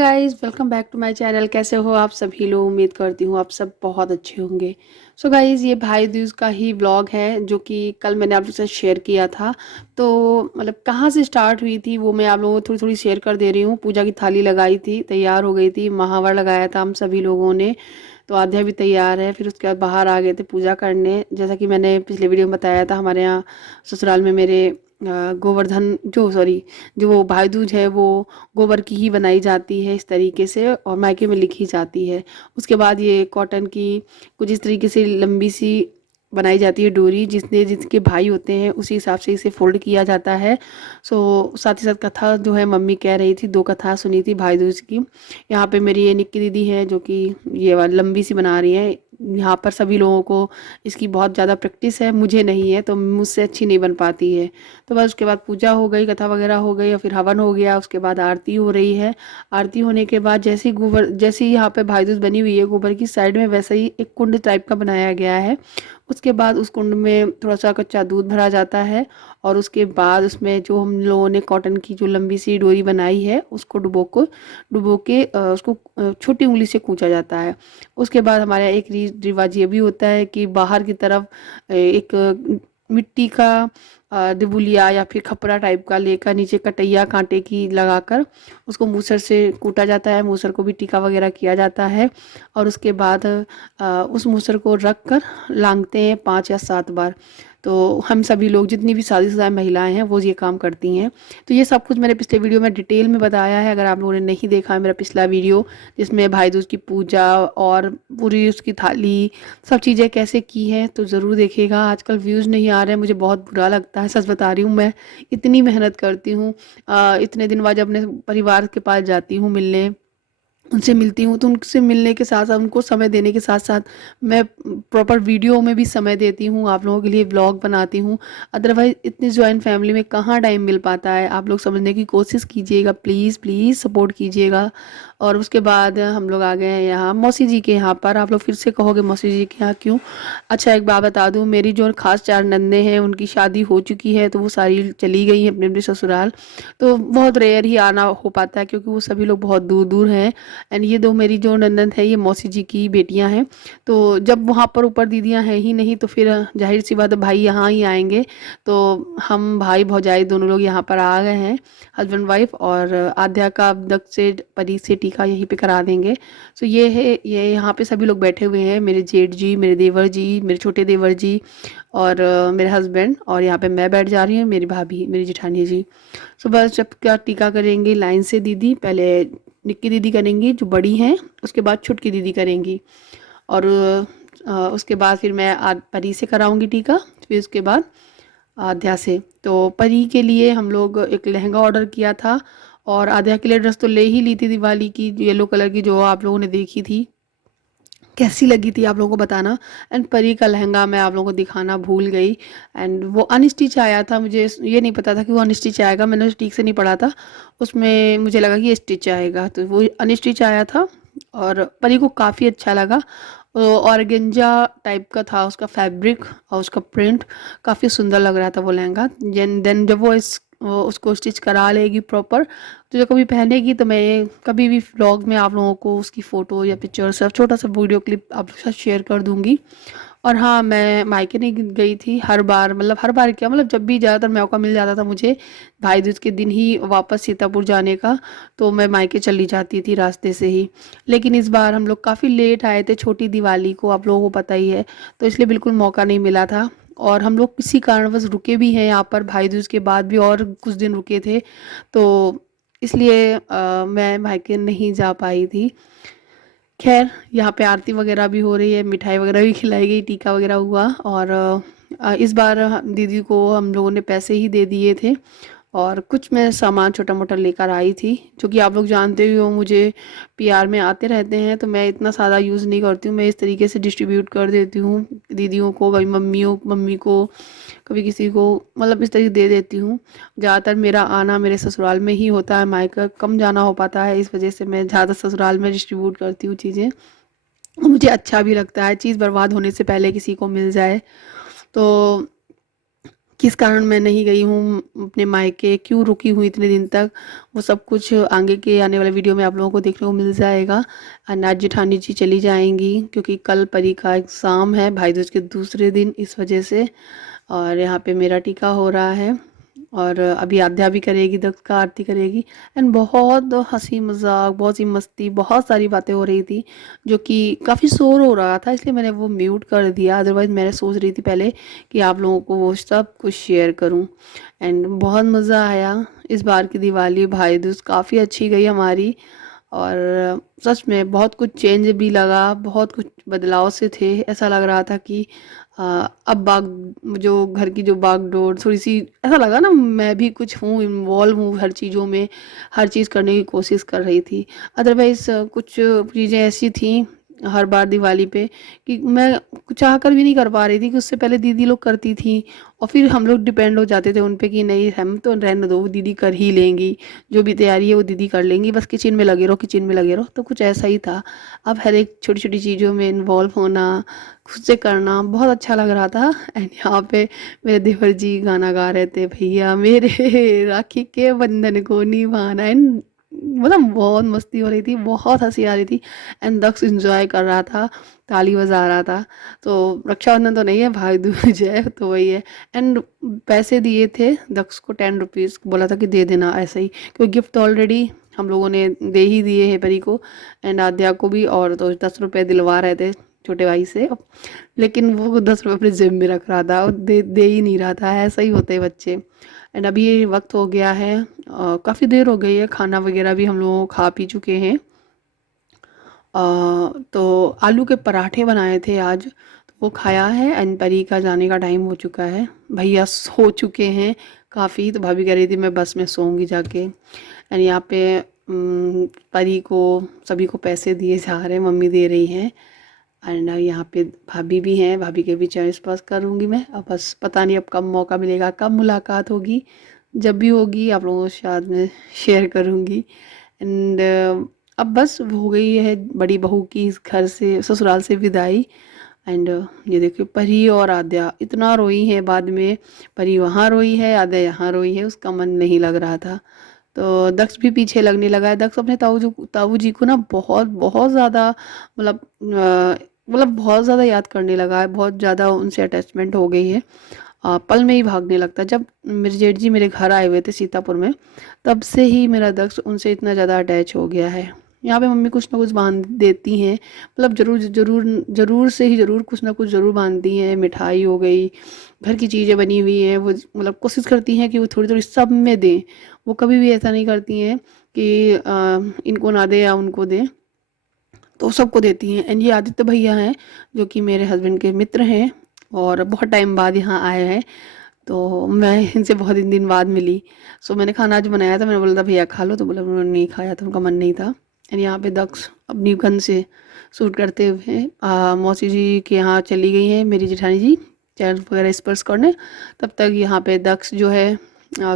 Guys, welcome back to my channel. कैसे हो आप सभी लोग? उम्मीद करती हूँ आप सब बहुत अच्छे होंगे। सो गाइस, ये भाई दूज का ही व्लॉग है जो कि कल मैंने आप लोगों के साथ शेयर किया था। तो मतलब कहाँ से स्टार्ट हुई थी वो मैं आप लोगों को थोड़ी थोड़ी शेयर कर दे रही हूँ। पूजा की थाली लगाई थी, तैयार हो गई थी, महावर लगाया था हम सभी लोगों ने। तो आध्या भी तैयार है। फिर उसके बाद बाहर आ गए थे पूजा करने। जैसा कि मैंने पिछले वीडियो में बताया था, हमारे यहाँ ससुराल में मेरे गोवर्धन जो वो भाई दूज है वो गोबर की ही बनाई जाती है इस तरीके से, और मायके में लिखी जाती है। उसके बाद ये कॉटन की कुछ इस तरीके से लंबी सी बनाई जाती है डोरी, जिसके भाई होते हैं उसी हिसाब से इसे फोल्ड किया जाता है। साथ ही साथ कथा जो है मम्मी कह रही थी, 2 कथा सुनी थी भाई दूज की। यहाँ पे मेरी ये निक्की दीदी है जो कि ये वाली लंबी सी बना रही है। यहाँ पर सभी लोगों को इसकी बहुत ज़्यादा प्रैक्टिस है, मुझे नहीं है, तो मुझसे अच्छी नहीं बन पाती है। तो बस उसके बाद पूजा हो गई, कथा वगैरह हो गई और फिर हवन हो गया। उसके बाद आरती हो रही है। आरती होने के बाद जैसे ही यहाँ पे भाई दूज बनी हुई है गोबर की साइड में, वैसे ही एक कुंड टाइप का बनाया गया है। उसके बाद उस कुंड में थोड़ा सा कच्चा दूध भरा जाता है, और उसके बाद उसमें जो हम लोगों ने कॉटन की जो लंबी सी डोरी बनाई है उसको डुबो के उसको छोटी उंगली से कूचा जाता है। उसके बाद हमारे यहाँ एक रिवाज ये भी होता है कि बाहर की तरफ एक मिट्टी का दिबुलिया या फिर खपरा टाइप का लेकर नीचे कटैया कांटे की लगाकर उसको मूसर से कूटा जाता है। मूसर को भी टीका वगैरह किया जाता है, और उसके बाद उस मूसर को रख कर लांगते हैं 5 या 7 बार। तो हम सभी लोग, जितनी भी शादीशुदा महिलाएं हैं, वो ये काम करती हैं। तो ये सब कुछ मैंने पिछले वीडियो में डिटेल में बताया है। अगर आप लोगों ने नहीं देखा है मेरा पिछला वीडियो, जिसमें भाई दूज की पूजा और पूरी उसकी थाली सब चीज़ें कैसे की हैं, तो ज़रूर देखिएगा। आजकल व्यूज़ नहीं आ रहे हैं, मुझे बहुत बुरा लगता है, सच बता रही हूँ। मैं इतनी मेहनत करती हूँ, इतने दिन बाद जब अपने परिवार के पास जाती हूँ मिलने, उनसे मिलती हूँ, तो उनसे मिलने के साथ साथ उनको समय देने के साथ साथ मैं प्रॉपर वीडियो में भी समय देती हूँ, आप लोगों के लिए व्लॉग बनाती हूँ। अदरवाइज़ इतनी जॉइंट फैमिली में कहाँ टाइम मिल पाता है। आप लोग समझने की कोशिश कीजिएगा, प्लीज़ प्लीज़ सपोर्ट कीजिएगा। और उसके बाद हम लोग आ गए हैं यहाँ मौसी जी के यहाँ पर। आप लोग फिर से कहोगे मौसी जी के यहाँ क्यों? अच्छा, एक बात बता दूँ, मेरी जो खास 4 नंदे हैं उनकी शादी हो चुकी है, तो वो सारी चली गई हैं अपने अपने ससुराल। तो बहुत रेयर ही आना हो पाता है, क्योंकि वो सभी लोग बहुत दूर दूर हैं। एंड ये 2 मेरी जो ननद है ये मौसी जी की बेटियां हैं। तो जब वहाँ पर ऊपर दीदियां हैं ही नहीं, तो फिर जाहिर सी बात है भाई यहाँ ही आएंगे। तो हम भाई भौजाई दोनों लोग यहाँ पर आ गए हैं, हस्बैंड वाइफ। और आध्या का अब तक से परी से टीका यहीं पे करा देंगे। सो ये है, ये यहाँ पे सभी लोग बैठे हुए हैं, मेरे जेठ जी, मेरे देवर जी, मेरे छोटे देवर जी, और मेरे हस्बैंड। और यहाँ पे मैं बैठ जा रही हूँ, मेरी भाभी, मेरी जेठानी जी। सो बस जब क्या टीका करेंगी लाइन से दीदी, पहले निक्की दीदी करेंगी जो बड़ी हैं, उसके बाद छुटकी दीदी करेंगी। और उसके बाद फिर मैं परी से कराऊंगी टीका, फिर उसके बाद आध्या से। तो परी के लिए हम लोग एक लहंगा ऑर्डर किया था, और आध्या के लिए ड्रेस तो ले ही ली थी दिवाली की, येलो कलर की, जो आप लोगों ने देखी थी। कैसी लगी थी आप लोगों को बताना। एंड परी का लहंगा मैं आप लोगों को दिखाना भूल गई। एंड वो अनस्टिच आया था, मुझे ये नहीं पता था कि वो अनस्टिच आएगा, मैंने उसे ठीक से नहीं पढ़ा था। उसमें मुझे लगा कि ये स्टिच आएगा, तो वो अनस्टिच आया था। और परी को काफ़ी अच्छा लगा। ऑर्गेंजा टाइप का था उसका फैब्रिक, और उसका प्रिंट काफ़ी सुंदर लग रहा था वो लहंगा। देन जब वो उसको स्टिच करा लेगी प्रॉपर, तो जब कभी पहनेगी तो मैं कभी भी व्लॉग में आप लोगों को उसकी फ़ोटो या पिक्चर सब छोटा सा वीडियो क्लिप आप लोग के साथ शेयर कर दूंगी। और हाँ, मैं मायके नहीं गई थी हर बार, मतलब हर बार क्या, मतलब जब भी ज़्यादातर मौका मिल जाता था मुझे भाई दूज के दिन ही वापस सीतापुर जाने का, तो मैं मायके चली जाती थी रास्ते से ही। लेकिन इस बार हम लोग काफ़ी लेट आए थे, छोटी दिवाली को, आप लोगों को पता ही है, तो इसलिए बिल्कुल मौका नहीं मिला था। और हम लोग किसी कारणवश रुके भी हैं यहाँ पर, भाई दूज के बाद भी और कुछ दिन रुके थे। तो इसलिए मैं मायके नहीं जा पाई थी। खैर, यहाँ पे आरती वगैरह भी हो रही है, मिठाई वगैरह भी खिलाई गई, टीका वगैरह हुआ। और इस बार दीदी को हम लोगों ने पैसे ही दे दिए थे, और कुछ मैं सामान छोटा मोटा लेकर आई थी, जो कि आप लोग जानते ही हो मुझे पीआर में आते रहते हैं, तो मैं इतना सारा यूज़ नहीं करती हूँ। मैं इस तरीके से डिस्ट्रीब्यूट कर देती हूँ दीदियों को, कभी मम्मी को, कभी किसी को, मतलब इस तरीके दे देती हूँ। ज़्यादातर मेरा आना मेरे ससुराल में ही होता है, मायका कम जाना हो पाता है, इस वजह से मैं ज़्यादा ससुराल में डिस्ट्रीब्यूट करती हूँ चीज़ें। और मुझे अच्छा भी लगता है, चीज़ बर्बाद होने से पहले किसी को मिल जाए। तो किस कारण मैं नहीं गई हूँ अपने मायके, क्यों रुकी हूँ इतने दिन तक, वो सब कुछ आगे के आने वाले वीडियो में आप लोगों को देखने को मिल जाएगा। और आज जेठानी जी चली जाएंगी क्योंकि कल परी का एग्ज़ाम है भाई दूज के दूसरे दिन, इस वजह से। और यहाँ पे मेरा टीका हो रहा है और अभी आध्या भी करेगी, दक्ष का आरती करेगी। एंड बहुत हंसी मजाक, बहुत सी मस्ती, बहुत सारी बातें हो रही थी, जो कि काफ़ी शोर हो रहा था, इसलिए मैंने वो म्यूट कर दिया। अदरवाइज़ मैंने सोच रही थी पहले कि आप लोगों को वो सब कुछ शेयर करूं। एंड बहुत मज़ा आया इस बार की दिवाली भाई दूज, काफ़ी अच्छी गई हमारी। और सच में बहुत कुछ चेंज भी लगा, बहुत कुछ बदलाव से थे। ऐसा लग रहा था कि अब जो घर की जो बागडोर थोड़ी सी, ऐसा लगा ना मैं भी कुछ हूँ, इन्वॉल्व हूँ हर चीज़ों में, हर चीज़ करने की कोशिश कर रही थी। अदरवाइज कुछ चीज़ें ऐसी थी हर बार दिवाली पे कि मैं चाह कर भी नहीं कर पा रही थी, कि उससे पहले दीदी लोग करती थी और फिर हम लोग डिपेंड हो जाते थे उन पे कि नहीं हम तो रहने दो, वो दीदी कर ही लेंगी, जो भी तैयारी है वो दीदी कर लेंगी, बस किचन में लगे रहो, किचन में लगे रहो। तो कुछ ऐसा ही था। अब हर एक छोटी छोटी चीज़ों में इन्वॉल्व होना, खुद से करना बहुत अच्छा लग रहा था। एंड यहाँ पे मेरे देवर जी गाना गा रहे थे, भैया मेरे राखी के बंधन को निभाना। एंड मतलब बहुत मस्ती हो रही थी, बहुत हंसी आ रही थी। एंड दक्ष इंजॉय कर रहा था, ताली बजा रहा था। तो रक्षाबंधन तो नहीं है, भाई दूज है, तो वही है। एंड पैसे दिए थे दक्ष को, 10 रुपीज़ बोला था कि दे देना ऐसे ही, क्योंकि गिफ्ट तो ऑलरेडी हम लोगों ने दे ही दिए हैं परी को एंड आद्या को भी। और तो 10 रुपये दिलवा रहे थे छोटे भाई से, लेकिन वो 10 रुपये अपने जेब में रख रहा था और दे ही नहीं रहा था। ऐसा ही होते हैं बच्चे। एंड अभी ये वक्त हो गया है, काफ़ी देर हो गई है, खाना वगैरह भी हम लोग खा पी चुके हैं। तो आलू के पराठे बनाए थे आज, तो वो खाया है। एंड परी का जाने का टाइम हो चुका है, भैया सो चुके हैं काफ़ी, तो भाभी कह रही थी मैं बस में सोऊंगी जाके। एंड यहाँ पे परी को सभी को पैसे दिए जा रहे हैं, मम्मी दे रही हैं। एंड यहाँ पे भाभी भी हैं, भाभी के भी चॉइस पास करूँगी मैं। अब बस पता नहीं अब कब मौका मिलेगा, कब मुलाकात होगी, जब भी होगी आप लोगों के साथ में शेयर करूँगी। एंड अब बस हो गई है बड़ी बहू की इस घर से, ससुराल से विदाई। एंड ये देखिए परी और आद्या इतना रोई है बाद में, परी वहाँ रोई है, आद्या यहाँ रोई है, उसका मन नहीं लग रहा था। तो दक्ष भी पीछे लगने लगा है। दक्ष अपने ताऊ जी को ना बहुत बहुत ज़्यादा, मतलब बहुत ज़्यादा याद करने लगा है, बहुत ज़्यादा उनसे अटैचमेंट हो गई है। पल में ही भागने लगता है। जब मेरे जेठ जी मेरे घर आए हुए थे सीतापुर में, तब से ही मेरा दक्ष उनसे इतना ज़्यादा अटैच हो गया है। यहाँ पे मम्मी कुछ ना कुछ बांध देती हैं, मतलब ज़रूर ज़रूर ज़रूर से ही ज़रूर कुछ ना कुछ ज़रूर बांधती हैं। मिठाई हो गई, घर की चीज़ें बनी हुई हैं, वो मतलब कोशिश करती हैं कि वो थोड़ी थोड़ी सब में दें। वो कभी भी ऐसा नहीं करती हैं कि इनको ना दें या उनको दें, तो सबको देती हैं। एंड ये आदित्य भैया हैं जो कि मेरे हस्बैंड के मित्र हैं और बहुत टाइम बाद यहाँ आए हैं। तो मैं इनसे बहुत दिन बाद मिली। सो मैंने खाना आज बनाया था, मैंने बोला था भैया खा लो, तो बोला उन्होंने नहीं खाया था, उनका मन नहीं था। एंड यहाँ पे दक्ष अपनी गन से शूट करते हुए मौसी जी के यहाँ चली गई हैं मेरी जेठानी जी चैनल वगैरह स्पर्श करने। तब तक यहाँ पे दक्ष जो है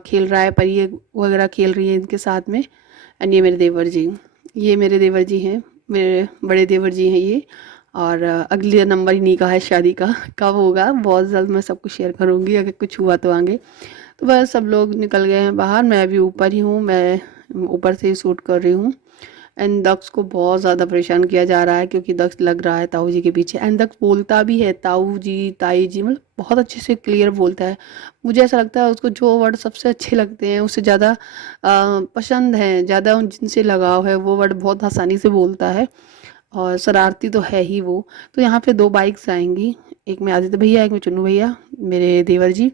खेल रहा है, परी वगैरह खेल रही है इनके साथ में। एंड ये मेरे देवर जी, ये मेरे देवर जी हैं, मेरे बड़े देवर जी हैं ये। और अगले नंबर इन्हीं का है शादी का, कब होगा बहुत जल्द मैं सब कुछ शेयर करूँगी, अगर कुछ हुआ तो आगे। तो बस सब लोग निकल गए हैं बाहर, मैं अभी ऊपर ही हूँ, मैं ऊपर से ही शूट कर रही हूँ। एंड दक्ष को बहुत ज़्यादा परेशान किया जा रहा है क्योंकि दक्ष लग रहा है ताऊ जी के पीछे। एंड दक्ष बोलता भी है ताऊ जी ताई जी, मतलब बहुत अच्छे से क्लियर बोलता है। मुझे ऐसा लगता है उसको जो वर्ड सबसे अच्छे लगते हैं, उससे ज़्यादा पसंद है, ज़्यादा उन जिनसे लगाव है, वो वर्ड बहुत आसानी से बोलता है। और शरारती तो है ही वो। तो यहाँ पे 2 बाइक्स आएंगी, एक में आदित्य भैया, एक में चुन्नू भैया मेरे देवर जी,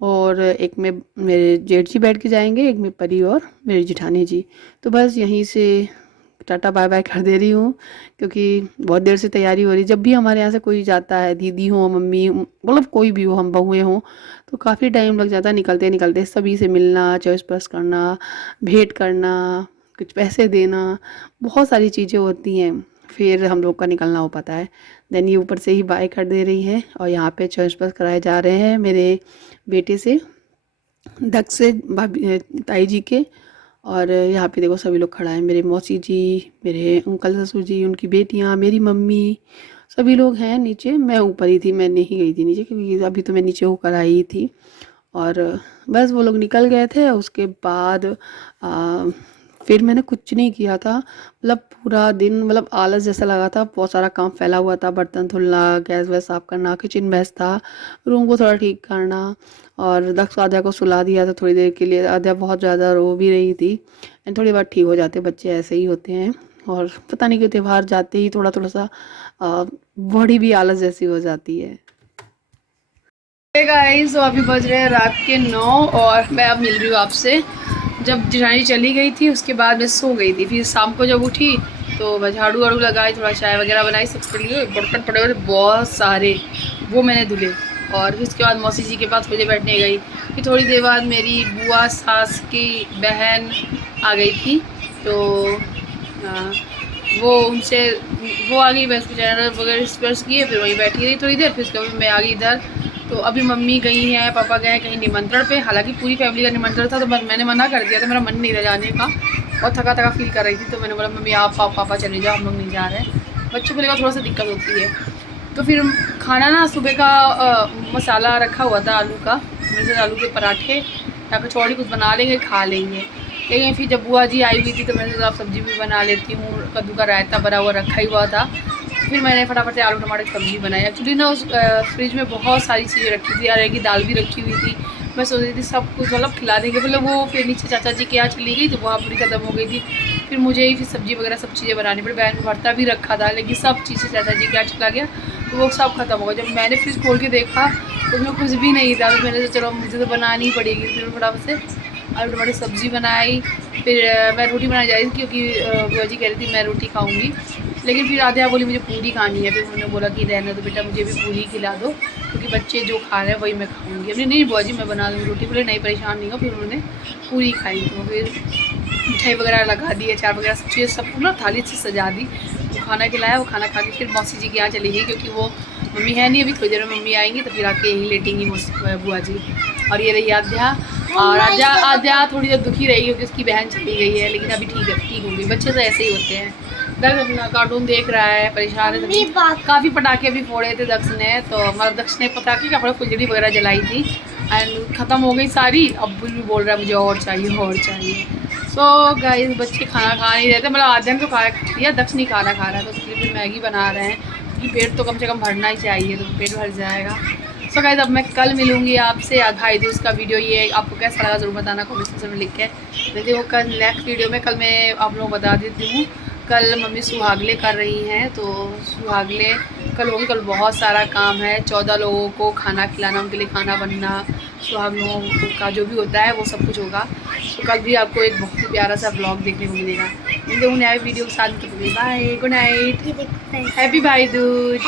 और एक में मेरे जेठ जी बैठ के जाएंगे, एक में परी और मेरी जिठानी जी। तो बस यहीं से टाटा बाय बाय कर दे रही हूँ, क्योंकि बहुत देर से तैयारी हो रही। जब भी हमारे यहाँ से कोई जाता है, दीदी हो, मम्मी, मतलब कोई भी हो, हम बहुएँ हों, तो काफ़ी टाइम लग जाता है निकलते निकलते, सभी से मिलना, चॉइस पर्स करना, भेंट करना, कुछ पैसे देना, बहुत सारी चीज़ें होती हैं, फिर हम लोग का निकलना हो पाता है। देन ये ऊपर से ही बाय कर दे रही है और यहाँ पे चॉइस पर्स कराए जा रहे हैं मेरे बेटे से, दक्ष से, भाभी ताई जी के। और यहाँ पे देखो सभी लोग खड़ा है, मेरे मौसी जी, मेरे अंकल ससुर जी, उनकी बेटियाँ, मेरी मम्मी, सभी लोग हैं नीचे। मैं ऊपर ही थी, मैं नहीं गई थी नीचे क्योंकि अभी तो मैं नीचे होकर आई थी। और बस वो लोग निकल गए थे। उसके बाद फिर मैंने कुछ नहीं किया था, मतलब पूरा दिन मतलब आलस जैसा लगा था। बहुत सारा काम फैला हुआ था, बर्तन धुलना, गैस वैस साफ करना, किचन मैस था, रूम को थोड़ा ठीक करना। और दक्ष आद्या को सुला दिया था थोड़ी देर के लिए। आद्या बहुत ज़्यादा रो भी रही थी, एंड थोड़ी बार ठीक हो जाते, बच्चे ऐसे ही होते हैं। और पता नहीं क्यों त्योहार जाते ही थोड़ा थोड़ा सा बॉडी भी आलस जैसी हो जाती है। गाइस, तो अभी बज रहे हैं रात के 9 और मैं अब मिल रही हूँ आपसे। जब जिठानी चली गई थी उसके बाद मैं सो गई थी। फिर शाम को जब उठी तो मैं झाड़ू वाड़ू लगाई, थोड़ा चाय वगैरह बनाई, सबके लिए बर्तन पड़े हुए थे बहुत सारे, वो मैंने धुले। और फिर उसके बाद मौसी जी के पास मुझे बैठने गई। फिर थोड़ी देर बाद मेरी बुआ सास की बहन आ गई थी, तो वो उनसे वो आ गई, मैं उसको चैनल वगैरह स्पर्श किए, फिर वहीं बैठी रही थोड़ी देर। फिर उसके बाद मैं आ गई इधर। तो अभी मम्मी गई हैं, पापा गए हैं कहीं निमंत्रण पे। हालांकि पूरी फैमिली का निमंत्रण था, तो मैंने मना कर दिया था, मेरा मन नहीं रहा जाने का और थका थका फील कर रही थी। तो मैंने बोला मम्मी आप पापा चले जाओ, हम लोग नहीं जा रहे हैं। बच्चों को लेकर थोड़ा सा दिक्कत होती है। तो फिर खाना ना सुबह का मसाला रखा हुआ था आलू का, जैसे आलू के पराठे या कचौड़ी कुछ बना लेंगे, खा लेंगे। लेकिन फिर जब बुआ जी आई हुई थी तो मैंने सोचा सब्ज़ी भी बना लेती हूँ, कद्दू का रायता बना हुआ रखा ही हुआ था। फिर मैंने फटाफट से आलू टमाटर की सब्ज़ी बनाई। एक्चुअली ना उस फ्रिज में बहुत सारी चीज़ें रखी थी, अरहर की दाल भी रखी हुई थी। मैं सोच रही थी सब कुछ मतलब खिला देंगे, मतलब वो फिर नीचे चाचा जी के यहाँ चली गई तो वहाँ पूरी ख़त्म हो गई थी। फिर मुझे ही फिर सब्ज़ी वगैरह सब चीज़ें बनानी पड़ी। बहन को भरता भी रखा था, लेकिन सब चीज़ें चाचा जी के यहाँ चला गया तो वो सब खत्म हो गया। जब मैंने फ्रिज खोल के देखा तो उसमें कुछ भी नहीं था। तो मैंने सोचा चलो मुझे तो बनानी ही पड़ेगी। फिर फटाफट से आलू टमाटर सब्ज़ी बनाई। फिर मैं रोटी बनाई जा रही थी क्योंकि बुआ जी कह रही थी मैं रोटी खाऊंगी। लेकिन फिर आध्या बोली मुझे पूरी खानी है। फिर उन्होंने बोला कि रहने दो बेटा, मुझे भी पूरी खिला दो क्योंकि बच्चे जो खा रहे हैं वही मैं खाऊंगी। अपनी नहीं बुआ जी मैं बना दूँगी रोटी, बोले नहीं परेशान नहीं हो। फिर उन्होंने पूरी खाई। तो फिर मिठाई वगैरह लगा दी, अचार वगैरह सब चीज़ सब ना थाली से सजा दी। वो खाना खिलाया, वो खाना खा के फिर मौसी जी के यहाँ चली गई क्योंकि वो मम्मी है नहीं, अभी थोड़ी देर में मम्मी आएंगी तो फिर आके यहीं लेटेंगी बुआ जी। और ये रही आध्या। और आध्या थोड़ी देर दुखी रही क्योंकि उसकी बहन चली गई है, लेकिन अभी ठीक है, ठीक होगी। बच्चे तो ऐसे ही होते हैं। दक्ष अपना कार्टून देख रहा है, परेशान है। काफ़ी पटाखे भी फोड़े थे दक्ष ने, तो मतलब दक्ष ने पटाखे क्या फोड़ा, फुलझड़ी वगैरह जलाई थी एंड ख़त्म हो गई सारी। अब भी बोल रहा है मुझे और चाहिए और चाहिए। सो गाइस, बच्चे खाना खा नहीं रहे थे, मतलब आध्या ने तो खाया दिया, दक्ष नहीं खाना खा रहा है। तो उसके लिए फिर मैगी बना रहे हैं क्योंकि पेट तो कम से कम भरना ही चाहिए, तो पेट भर जाएगा। सो गाइस, अब मैं कल मिलूंगी आपसे। भाई दूज का वीडियो ये आपको कैसा लगा ज़रूर बताना कमेंट सेक्शन में लिख के। देखिए वो कल नेक्स्ट वीडियो में कल मैं आप लोगों को बता देती हूँ। कल मम्मी सुहागले कर रही हैं, तो सुहागले कल होगी। कल बहुत सारा काम है, 14 लोगों को खाना खिलाना, उनके लिए खाना बनना, सुहाग लोगों का जो भी होता है वो सब कुछ होगा। तो कल भी आपको एक बहुत ही प्यारा सा ब्लॉग देखने को मिलेगा। मिलते हैं नए वीडियो के साथ। बाय, गुड नाइट, हैप्पी भाई दूज।